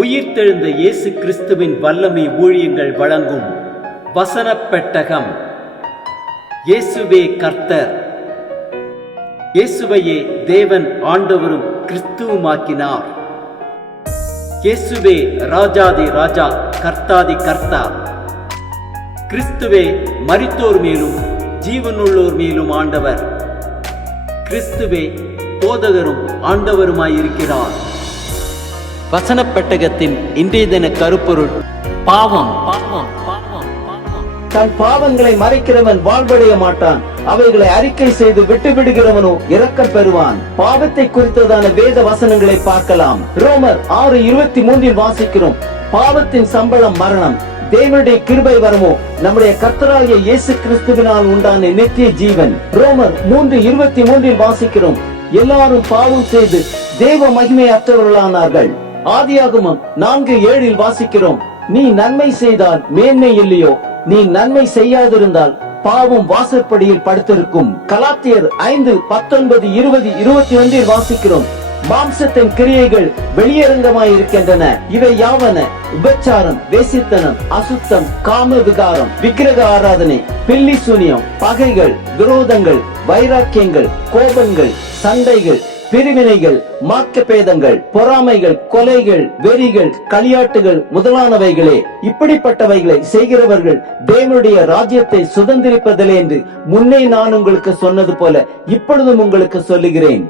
உயிர்த்தெழுந்த இயேசு கிறிஸ்துவின் வல்லமை ஊழியங்கள் வழங்கும் வசனப் பெட்டகம். இயேசுவே கர்த்தர். இயேசுவையே தேவன் ஆண்டவரும் கிறிஸ்துவுமாக்கினார். இயேசுவே ராஜாதி ராஜா, கர்த்தாதி கர்த்தா. கிறிஸ்துவே மரித்தோர் மேலும் ஜீவனுள்ளோர் மேலும் ஆண்டவர். கிறிஸ்துவே போதகரும் ஆண்டவருமாயிருக்கிறார். வசனப் பெட்டகத்தின் இன்றைய தின கருப்பொருள் பாவம். தன் பாவங்களை மறைக்கிறவன் வாழ்வடைய மாட்டான், அவைகளை அறிக்கை செய்து விட்டுவிடுகிறவனோ இரக்கம் பெறுவான். பாவத்தை குறித்ததான வேத வசனங்களை பார்க்கலாம். ரோமர் 6:23 வாசிக்கிறோம், பாவத்தின் சம்பளம் மரணம், தேவனுடைய கிருபை வரமோ நம்முடைய கர்த்தராகிய இயேசு கிறிஸ்துவினால் உண்டான நித்திய ஜீவன். ரோமர் 3:23 வாசிக்கிறோம், எல்லாரும் பாவம் செய்து தேவ மகிமை அற்றவர்களானார்கள். ஆதியாகமம் 4:7 வாசிக்கிறோம், நீ நன்மை செய்தால் மேன்மை இல்லையோ, நீ நன்மை செய்யாதிருந்தால் பாவம் வாசற்படியில் படுத்திருக்கும். கலாத்தியர் 5:19, 20, 21 வாசிக்கிறோம், மாம்சத்தின் கிரியைகள் வெளியரங்கமாயிருக்கின்றன. இவை யாவன? உபச்சாரம், வேசித்தனம், அசுத்தம், காம விகாரம், விக்கிரக ஆராதனை, பில்லி சூனியம், பகைகள், விரோதங்கள், வைராக்கியங்கள், கோபங்கள், சண்டைகள், பிரிவினைகள், மார்க்கப்பேதங்கள், பொறாமைகள், கொலைகள், வெறிகள், களியாட்டுகள் முதலானவைகளே. இப்படிப்பட்டவைகளை செய்கிறவர்கள் தேவனுடைய ராஜ்யத்தை சுதந்திரிப்பதில்லை என்று முன்னே நான் உங்களுக்கு சொன்னது போல இப்பொழுதும் உங்களுக்கு சொல்லுகிறேன்.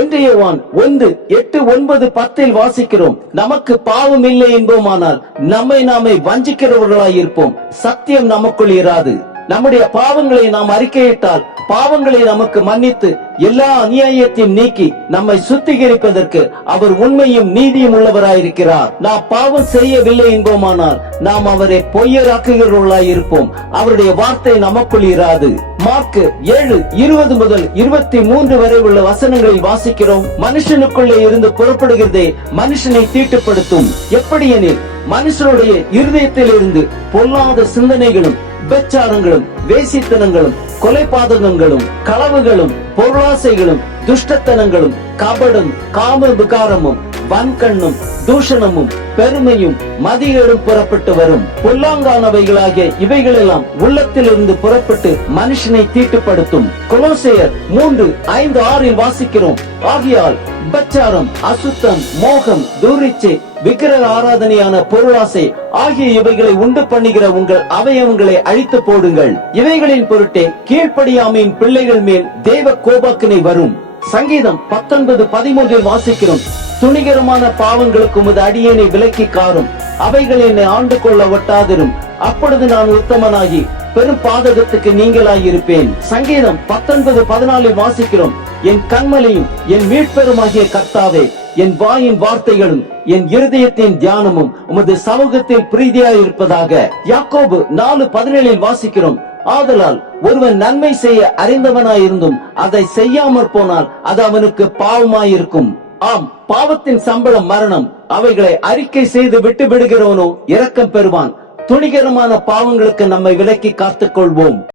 1 யோவான் 1:8-9-10 வாசிக்கிறோம், நமக்கு பாவம் இல்லை என்போமானால் நம்மை நாமே வஞ்சிக்கிறவர்களாயிருப்போம், சத்தியம் நமக்குள் இராது. நம்முடைய பாவங்களை நாம் அறிக்கையிட்டால் பாவங்களை நமக்கு மன்னித்து எல்லா அநியாயத்தையும் நீக்கி நம்மை சுத்திகரிப்பதற்கு அவர் உண்மையும் நீதியும் உள்ளவராயிருக்கிறார். நாம் பாவம் செய்யவில்லை என்போமானால் நாம் அவரை பொய்யராக்குகிறவர்களாயிருப்போம், அவருடைய வார்த்தை நமக்குள் இராது. மார்க்கு 7:20-23 வரை உள்ள வசனங்களில் வாசிக்கிறோம், மனுஷனுக்குள்ளே இருந்து புறப்படுகிறதே மனுஷனை தீட்டுப்படுத்தும். எப்படியெனில் மனுஷனுடைய இருதயத்தில் இருந்து பொல்லாத சிந்தனைகளும், விபச்சாரங்களும், வேசித்தனங்களும், கொலைபாதகங்களும், களவுகளும், பொருளாசைகளும், துஷ்டத்தனங்களும், கபடும், காம விகாரமும், வன்கண்ணும், தூஷணமும், பெருமையும், மதிகேடும் புறப்பட்டு வரும். பொல்லாங்கானவைகளாகிய இவைகளெல்லாம் உள்ளத்திலிருந்து புறப்பட்டு மனுஷனை தீட்டுப்படுத்தும். கொலோசையர் 3:5-6 வாசிக்கிறோம், ஆகையால் விபச்சாரம், அசுத்தம், மோகம், துரிச்சை, விக்கிரக ஆராதனையான பொருளாசை ஆகிய இவைகளை உண்டு பண்ணுகிற உங்கள் அவயவங்களை அழித்து போடுங்கள். இவைகளின் பொருட்டே கீழ்ப்படியாமையின் பிள்ளைகள் மேல் தேவ கோபாக்கினை வரும். சங்கீதம் 19:13 வாசிக்கிறோம், துணிகரமான பாவங்களுக்கு உமது அடியேனை விலக்கி காரும், அவைகள் என்னை ஆண்டு கொள்ள ஒட்டாதிரும், அப்பொழுது நான் உத்தமனாகி பெரும் பாதகத்துக்கு நீங்களாயிருப்பேன். சங்கீதம் 19:14 வாசிக்கிறோம், என் கண்மலையும் என் மீட்பெருமாகிய கர்த்தாவே, என் வாயின் வார்த்தைகளும் என் இருதயத்தின் தியானமும் உமது சமூகத்தில் பிரீதியாயிருப்பதாக. யாக்கோபு 4:17 வாசிக்கிறோம், ஆதலால் ஒருவன் நன்மை செய்ய அறிந்தவனாயிருந்தும் அதை செய்யாமற் போனால் அது அவனுக்கு பாவமாயிருக்கும். ஆம், பாவத்தின் சம்பளம் மரணம், அவைகளை அறிக்கை செய்து விட்டு விடுகிறவனோ இரக்கம் பெறுவான். துணிகரமான பாவங்களுக்கு நம்மை விலக்கி காத்துக் கொள்வோம்.